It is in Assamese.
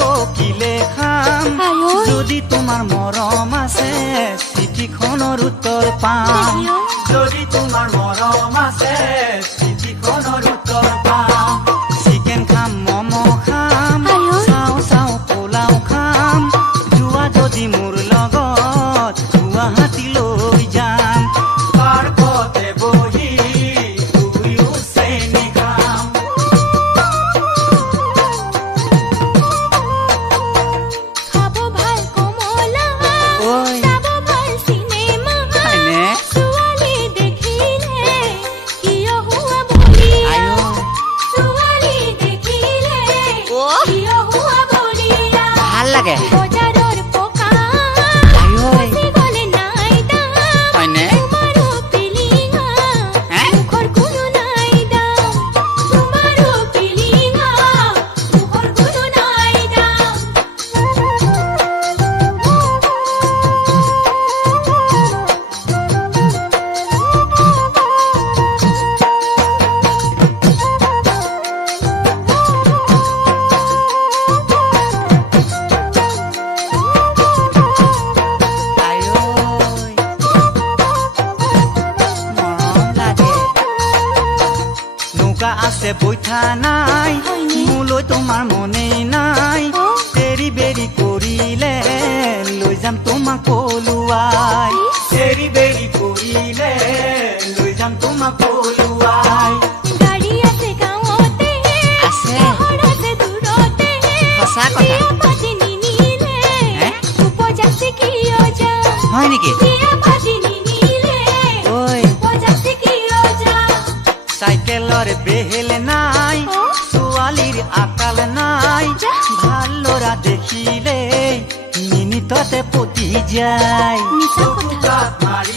কোকিলে খাম যদি তোমাৰ মৰম আছে চিঠিখনৰ উত্তৰ পাম যদি তোমাৰ মৰম আছে চিঠিখনৰ উত্তৰ পাম চিকেন খাম মমো খাম চাও চাও পোলাও খাম যোৱা যদি মোৰ লগত গুৱাহাটী লৈ যাম পাৰ্কতে বহি দুয়ো চেনি খাম খাব ভাল কমলা চাব ভাল চিনেমা ছোৱালী দেখিলে কিয় হোৱা বলি ছোৱালী দেখিলে কিয় হোৱা বলিয়া ভাল লাগে বজাৰৰ পকা গলে নাই দাম তোমাৰো পিলিঙা মুখৰ কোনো নাই দাম তোমাৰো পিলিঙা মুখৰ কোনো নাই দাম নৌকা আছে বৈঠা নাই মোলৈ তোমাৰ মনেই নাই তেৰি বেৰি কৰিলে লৈ যাম তোমাক পলুৱাই তেৰি বেৰি কৰিলে লৈ যাম তোমাক পলুৱাই গাড়ী আছে গাঁৱতে চহৰ আছে দূৰতে সঁচা কথা বিয়া পাতি নিনিলে উপজাতি কিয় যাম হয় নেকি বিয়া পাতি নিনিলে ঐ উপজাতি কিয় যাম চাইকেলৰ বেহেল নাই ছোৱালীৰ আকাল নাই ভাল ল'ৰা দেখিলে মিনিটতে পতি যায় মিছা কথা মাৰি